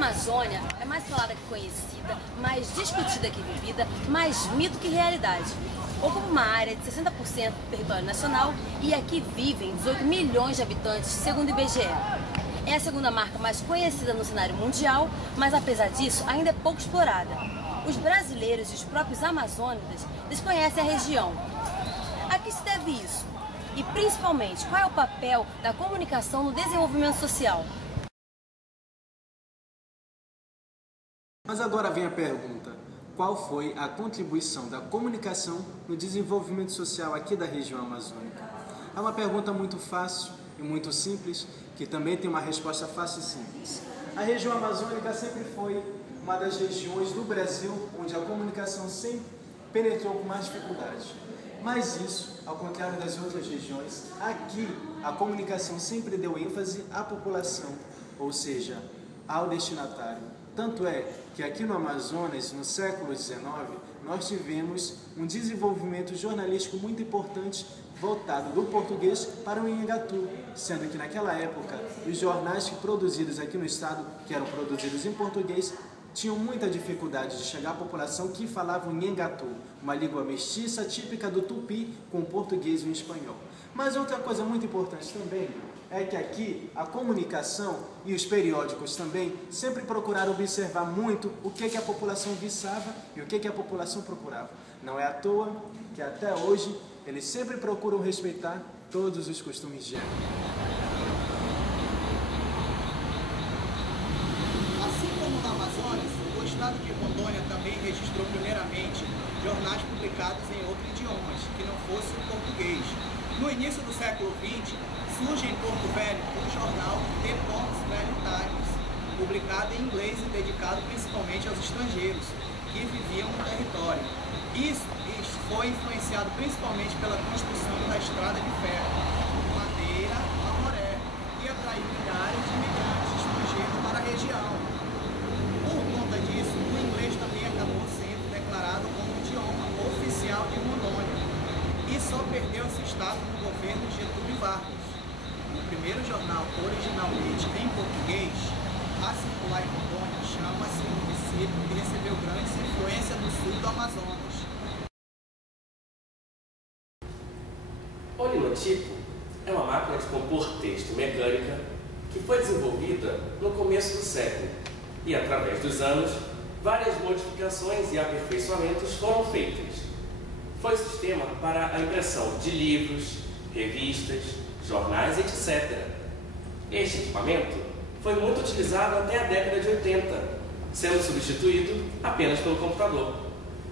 Amazônia é mais falada que conhecida, mais discutida que vivida, mais mito que realidade. Ocupa uma área de 60% do território nacional e aqui vivem 18 milhões de habitantes, segundo o IBGE. É a segunda marca mais conhecida no cenário mundial, mas apesar disso ainda é pouco explorada. Os brasileiros e os próprios amazônidas desconhecem a região. A que se deve isso? E principalmente, qual é o papel da comunicação no desenvolvimento social? Mas agora vem a pergunta: qual foi a contribuição da comunicação no desenvolvimento social aqui da região amazônica? É uma pergunta muito fácil e muito simples, que também tem uma resposta fácil e simples. A região amazônica sempre foi uma das regiões do Brasil onde a comunicação sempre penetrou com mais dificuldade. Mas isso, ao contrário das outras regiões, aqui a comunicação sempre deu ênfase à população, ou seja, ao destinatário. Tanto é que aqui no Amazonas, no século XIX, nós tivemos um desenvolvimento jornalístico muito importante voltado do português para o Nhangatu, sendo que naquela época os jornais produzidos aqui no estado, que eram produzidos em português, tinham muita dificuldade de chegar à população que falava o Nhangatu, uma língua mestiça típica do Tupi com o português e o espanhol. Mas outra coisa muito importante também é que aqui a comunicação e os periódicos também sempre procuraram observar muito o que a população viçava e o que a população procurava. Não é à toa que até hoje eles sempre procuram respeitar todos os costumes de época. Assim como no Amazonas, o estado de Rondônia também registrou primeiramente jornais publicados em outros idiomas, que não fosse o português. No início do século XX, surge em Porto Velho o jornal The Ports Velho Times, publicado em inglês e dedicado principalmente aos estrangeiros que viviam no território. Isso foi influenciado principalmente pela construção da estrada de ferro, Madeira a Moré, e atraiu milhares de imigrantes estrangeiros para a região. Por conta disso, o inglês também acabou sendo declarado como idioma oficial de Rondônia, e só perdeu esse status no governo Getúlio Vargas. O primeiro jornal originalmente em português a circular em Rondônia chama-se o município que recebeu grandes influências do sul do Amazonas. O linotipo é uma máquina de compor texto mecânica que foi desenvolvida no começo do século e, através dos anos, várias modificações e aperfeiçoamentos foram feitas. Foi o sistema para a impressão de livros, revistas, jornais, etc. Este equipamento foi muito utilizado até a década de 80, sendo substituído apenas pelo computador.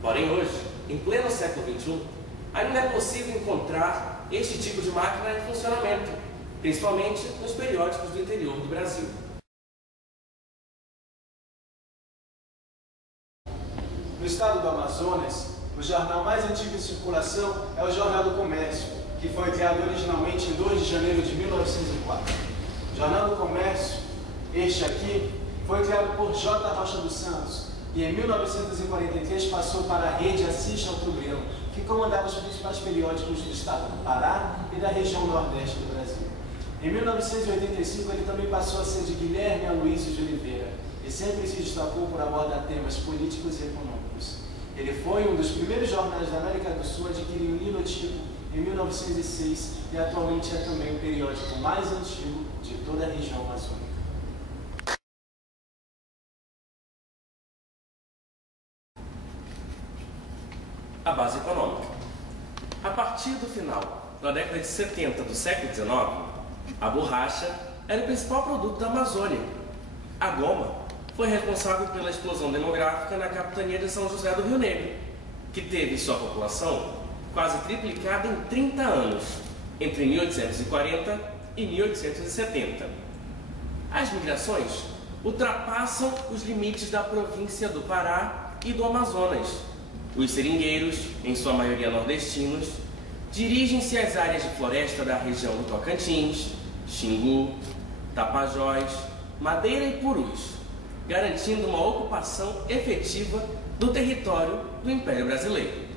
Porém, hoje, em pleno século XXI, ainda é possível encontrar este tipo de máquina em funcionamento, principalmente nos periódicos do interior do Brasil. No estado do Amazonas, o jornal mais antigo em circulação é o Jornal do Comércio, que foi criado originalmente em 2 de janeiro de 1904. O Jornal do Comércio, este aqui, foi criado por J. Rocha dos Santos e em 1943 passou para a rede Assis Chateaubriand, que comandava os principais periódicos do estado do Pará e da região nordeste do Brasil. Em 1985 ele também passou a ser de Guilherme Aloysio de Oliveira e sempre se destacou por abordar temas políticos e econômicos. Ele foi um dos primeiros jornais da América do Sul a adquirir o linotipo em 1906 e atualmente é também o periódico mais antigo de toda a região amazônica. A base econômica. A partir do final da década de 70 do século XIX, a borracha era o principal produto da Amazônia. A goma foi responsável pela explosão demográfica na capitania de São José do Rio Negro, que teve sua população quase triplicada em 30 anos, entre 1840 e 1870. As migrações ultrapassam os limites da província do Pará e do Amazonas. Os seringueiros, em sua maioria nordestinos, dirigem-se às áreas de floresta da região do Tocantins, Xingu, Tapajós, Madeira e Purus, garantindo uma ocupação efetiva do território do Império Brasileiro.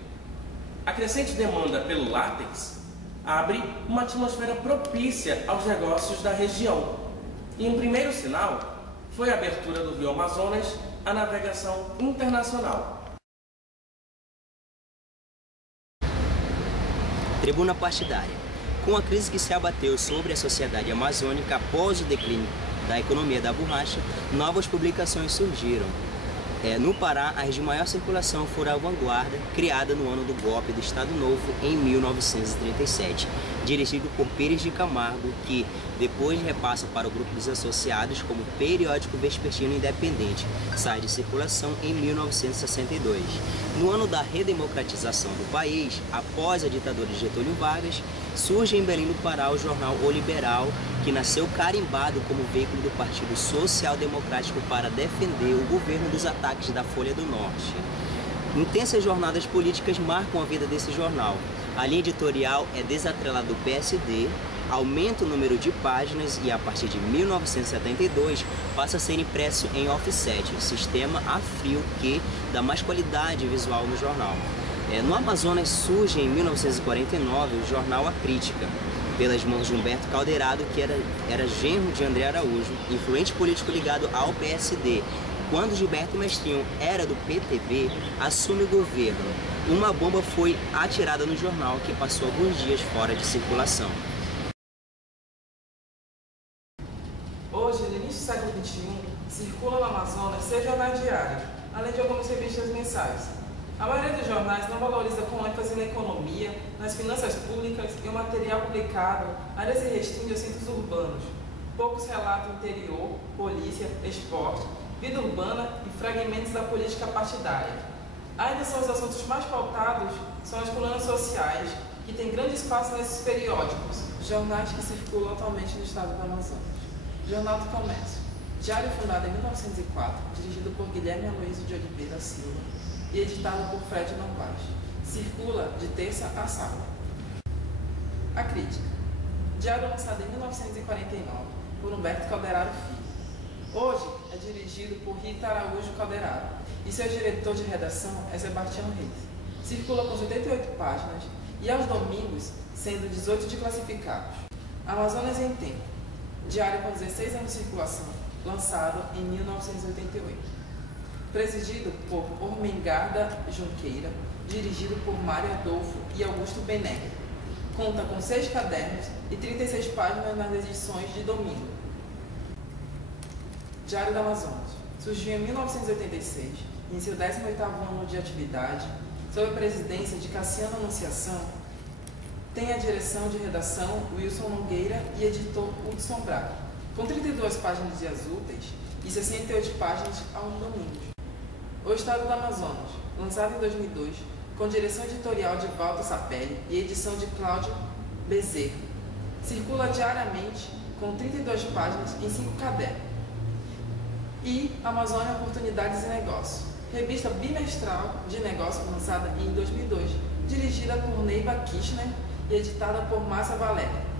A crescente demanda pelo látex abre uma atmosfera propícia aos negócios da região. E um primeiro sinal foi a abertura do Rio Amazonas à navegação internacional. Tribuna partidária. Com a crise que se abateu sobre a sociedade amazônica após o declínio da economia da borracha, novas publicações surgiram. No Pará, as de maior circulação foram a Vanguarda, criada no ano do golpe do Estado Novo, em 1937, dirigido por Pires de Camargo, que depois repassa para o grupo dos associados como periódico vespertino independente, sai de circulação em 1962. No ano da redemocratização do país, após a ditadura de Getúlio Vargas, surge em Belém do Pará o jornal O Liberal, que nasceu carimbado como veículo do Partido Social Democrático para defender o governo dos ataques da Folha do Norte. Intensas jornadas políticas marcam a vida desse jornal. A linha editorial é desatrelada do PSD, aumenta o número de páginas e, a partir de 1972, passa a ser impresso em offset, sistema a frio que dá mais qualidade visual no jornal. No Amazonas surge em 1949 o jornal A Crítica, pelas mãos de Humberto Calderado, que era genro de André Araújo, influente político ligado ao PSD. Quando Gilberto Mestrinho era do PTB, assume o governo. Uma bomba foi atirada no jornal, que passou alguns dias fora de circulação. Hoje, no início do século XXI, circula no Amazonas 6 jornais diários, além de algumas revistas mensais. A maioria dos jornais não valoriza com ênfase na economia, nas finanças públicas e o material publicado ainda se restringe aos centros urbanos. Poucos relatam interior, polícia, esporte, vida urbana e fragmentos da política partidária. Ainda são os assuntos mais pautados são as colunas sociais, que têm grande espaço nesses periódicos. Jornais que circulam atualmente no estado do Amazonas. Jornal do Comércio. Diário fundado em 1904, dirigido por Guilherme Aloysio de Oliveira Silva e editado por Fred Novaes. Circula de terça a sábado. A Crítica. Diário lançado em 1949 por Humberto Calderaro Filho. Hoje é dirigido por Rita Araújo Calderaro e seu diretor de redação é Sebastião Reis. Circula com 78 páginas e aos domingos, sendo 18 de classificados. Amazonas em Tempo. Diário com 16 anos de circulação, lançado em 1988. Presidido por Ormengarda Junqueira, dirigido por Mário Adolfo e Augusto Benegre. Conta com 6 cadernos e 36 páginas nas edições de domingo. Diário do Amazonas. Surgiu em 1986, em seu 18º ano de atividade, sob a presidência de Cassiano Anunciação. Tem a direção de redação Wilson Nogueira e editor Hudson Braga, com 32 páginas de úteis e 68 páginas aos domingos. O Estado do Amazonas, lançado em 2002, com direção editorial de Walter Sapelli e edição de Cláudio Bezerra. Circula diariamente com 32 páginas em 5 cadernos. E Amazônia Oportunidades e Negócios, revista bimestral de negócios lançada em 2002, dirigida por Neiva Kirchner e editada por Márcia Valéria.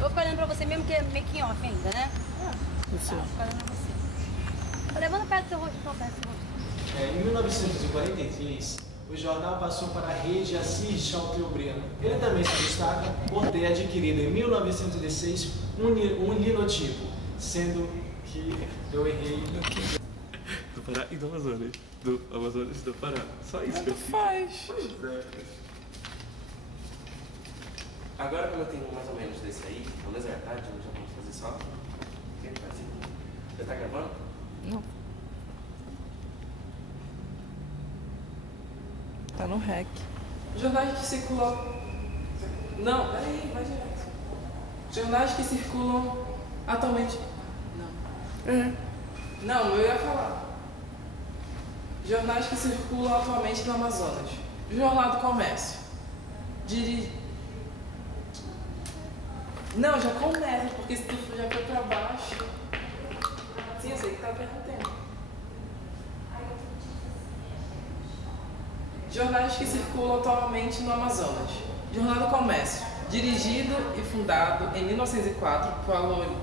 Eu vou olhando pra você mesmo, que é making off ainda, né? Isso. Tá, vou olhando pra você. Levando perto do seu rosto, perto do seu rosto. Em 1943, o jornal passou para a rede Assis Chateaubriand. Ele também se destaca por ter adquirido em 1916 um linotipo, sendo que eu errei Do Pará e do Amazonas. Do Amazonas e do Pará. Só isso. Tanto faz. Agora, como eu tenho mais ou menos desse aí, beleza? É tarde, já vamos fazer só. Você tá gravando? Não. Tá no REC. Jornais que circulam... Não, peraí, vai direto. Jornais que circulam atualmente... Não. Não, eu ia falar. Jornais que circulam atualmente no Amazonas. Jornal do Comércio. Não, já começa, porque se tu já foi pra baixo... Sim, eu sei que tá perdendo tempo. Jornais que circulam atualmente no Amazonas. Jornal do Comércio, dirigido e fundado em 1904 por Alori.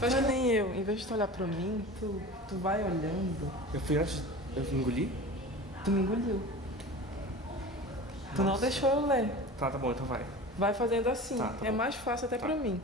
Faz que nem eu, em vez de tu olhar pra mim, tu vai olhando. Eu fui antes. Eu engoli? Tu me engoliu. Tu não deixou eu ler. Tá bom, então vai. Vai fazendo assim. Tá É bom. mais fácil até Tá. pra mim.